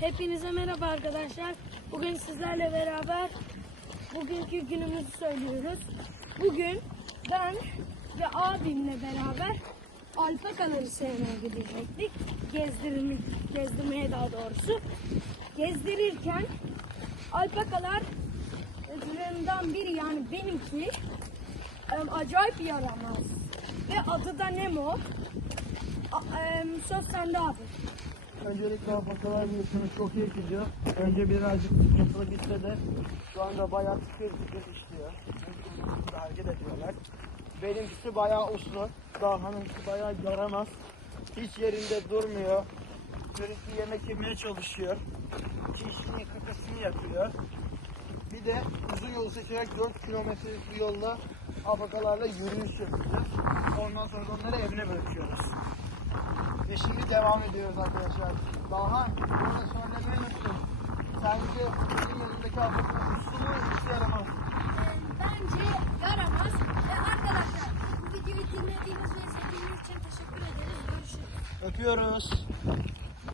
Hepinize merhaba arkadaşlar. Bugün sizlerle beraber bugünkü günümüzü söylüyoruz. Bugün ben ve abimle beraber alpakaları sevmeye gidecektik. Gezdirme, gezdirmeye daha doğrusu. Gezdirirken alpakalar biri yani benimki acayip yaramaz. Ve adı da Nemo. Söz sende abi. Öncelikle alpakalar büyüsünü çok gidiyor. Önce birazcık sıkıntılı bitse de şu anda bayağı tıkır tıkır işliyor. Çünkü hareket ediyorlar. Benimkisi bayağı uslu. Daha'nınki bayağı yaramaz. Hiç yerinde durmuyor. Sürekli yemek yemeye çalışıyor. Çişini kakasını yapıyor. Bir de uzun yol seçerek 4 kilometrelik bir yolla alpakalarla yürüyüş yapacağız. Ondan sonra onları evine bırakıyoruz. Ve şimdi devam ediyoruz arkadaşlar. Daha burada söylemeyi unuttum. Sence bizim yanındaki alpaka uslu mu işe yaramaz? Bence yaramaz. Ve arkadaşlar bu videoyu dinlediğiniz ve izlediğiniz için teşekkür ederiz. Görüşürüz. Öpüyoruz.